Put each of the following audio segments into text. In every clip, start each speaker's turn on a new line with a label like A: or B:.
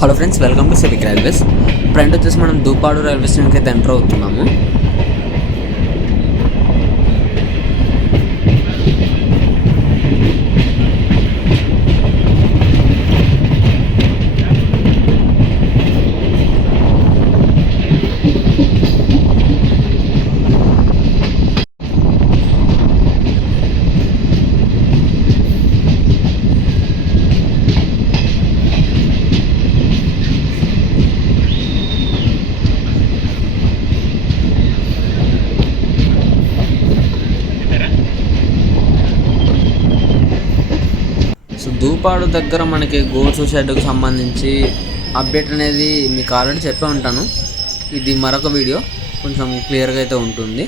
A: Hello friends welcome to civic railways friend వచ్చేసి మనం Dupadu railway స్టేషన్కి అయితే ఎంటర్ అవుతున్నాము. సో దగ్గర మనకి గోడ్స్ షెడ్కి సంబంధించి అప్డేట్ అనేది మీకు ఆల్రెడీ చెప్పే ఉంటాను. ఇది మరొక వీడియో. కొంచెం క్లియర్గా అయితే ఉంటుంది.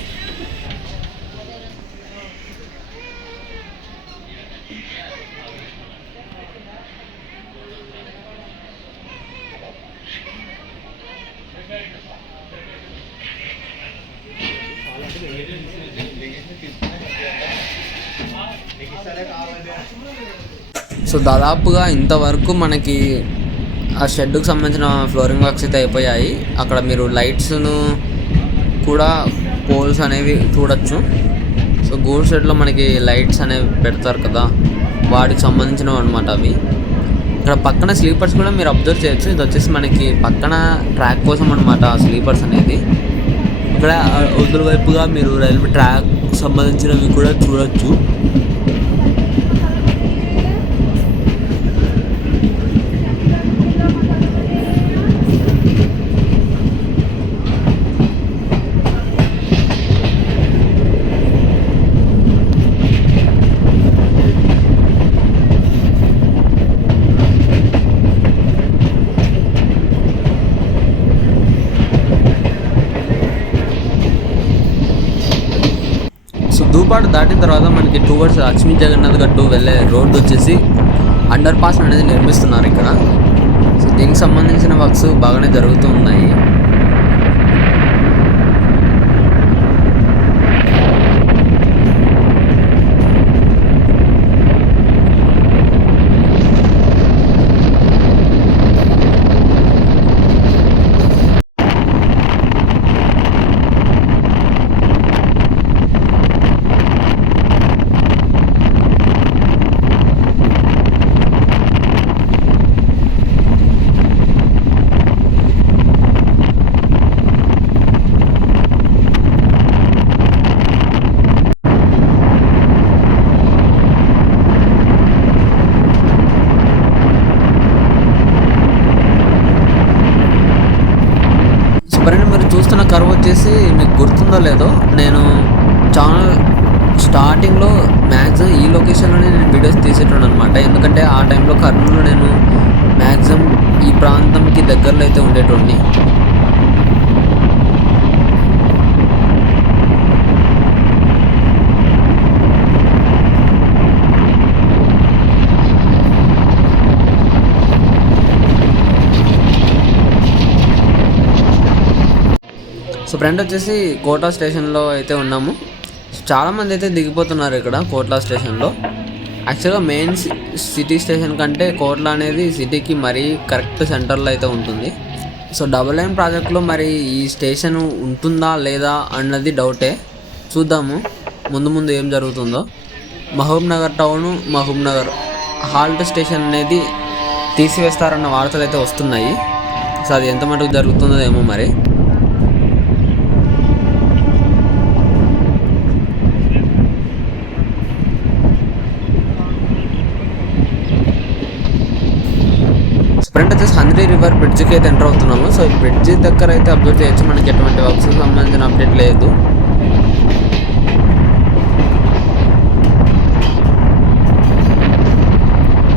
A: సో దాదాపుగా ఇంతవరకు మనకి ఆ షెడ్కు సంబంధించిన ఫ్లోరింగ్ వర్క్స్ అయితే అయిపోయాయి. అక్కడ మీరు లైట్స్ను కూడా పోల్స్ అనేవి చూడొచ్చు. సో గోల్డ్ షెడ్లో మనకి లైట్స్ అనేవి పెడతారు కదా వాటికి సంబంధించినవి అనమాట అవి. ఇక్కడ పక్కన స్లీపర్స్ కూడా మీరు అబ్జర్వ్ చేయొచ్చు. ఇది వచ్చేసి మనకి పక్కన ట్రాక్ కోసం అనమాట ఆ స్లీపర్స్ అనేది ఇక్కడ ఉత్తర వైపుగా మీరు రైల్వే ట్రాక్ సంబంధించినవి కూడా చూడొచ్చు. సో దాటిన తర్వాత మనకి టువర్డ్స్ లక్ష్మీ జగన్నాథ్ గట్టు వెళ్ళే రోడ్డు వచ్చేసి అండర్ పాస్ అనేది నిర్మిస్తున్నారు ఇక్కడ. సో దీనికి సంబంధించిన వర్క్స్ బాగానే జరుగుతూ ఉన్నాయి సో మరి మీరు చూస్తున్న కర్వ్ వచ్చేసి మీకు గుర్తుందో లేదో నేను ఛానల్ స్టార్టింగ్లో మ్యాక్సిమం ఈ లొకేషన్లోనే నేను వీడియోస్ తీసేటాను అనమాట ఎందుకంటే ఆ టైంలో కర్నూలు నేను మ్యాక్సిమం ఈ ప్రాంతంకి దగ్గరలో అయితే ఉండేటోడిని. ఫ్రెండ్ వచ్చేసి కోటా స్టేషన్లో అయితే ఉన్నాము. చాలామంది అయితే దిగిపోతున్నారు ఇక్కడ కోట్లా స్టేషన్లో. యాక్చువల్గా మెయిన్ సిటీ స్టేషన్ కంటే కోట్లా అనేది సిటీకి మరీ కరెక్ట్ సెంటర్లో అయితే ఉంటుంది. సో డబుల్ లైన్ ప్రాజెక్ట్లో మరి ఈ స్టేషన్ ఉంటుందా లేదా అన్నది డౌటే. చూద్దాము. ముందు ముందు ఏం జరుగుతుందో. Mahbub Nagar town Mahbub Nagar halt station అనేది తీసివేస్తారన్న వార్తలు అయితే వస్తున్నాయి. సో అది ఎంత మటుకు జరుగుతుందో ఏమో మరి. ఫ్రంట్ వచ్చేసి హంద్రీ రివర్ బ్రిడ్జ్కి అయితే ఎంటర్ అవుతున్నాము. సో ఈ బ్రిడ్జ్ దగ్గర అయితే అబ్జర్వ్ చేయొచ్చు. మనకి ఎటువంటి వర్క్స్ సంబంధించిన అప్డేట్ లేదు.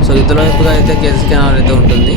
A: సో ఇతర వైపుగా అయితే కేసీ కెనాల్ అయితే ఉంటుంది.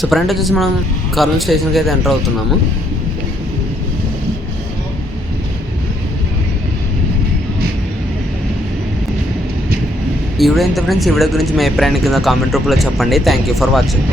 A: సో ఫ్రెండ్ వచ్చేసి మనం కర్నూలు స్టేషన్కి అయితే ఎంటర్ అవుతున్నాము. ఈ ఎంత ఫ్రెండ్స్ ఈవిడ గురించి మీ అభిప్రాయాన్ని కింద కామెంట్ రూపంలో చెప్పండి. Thank you for watching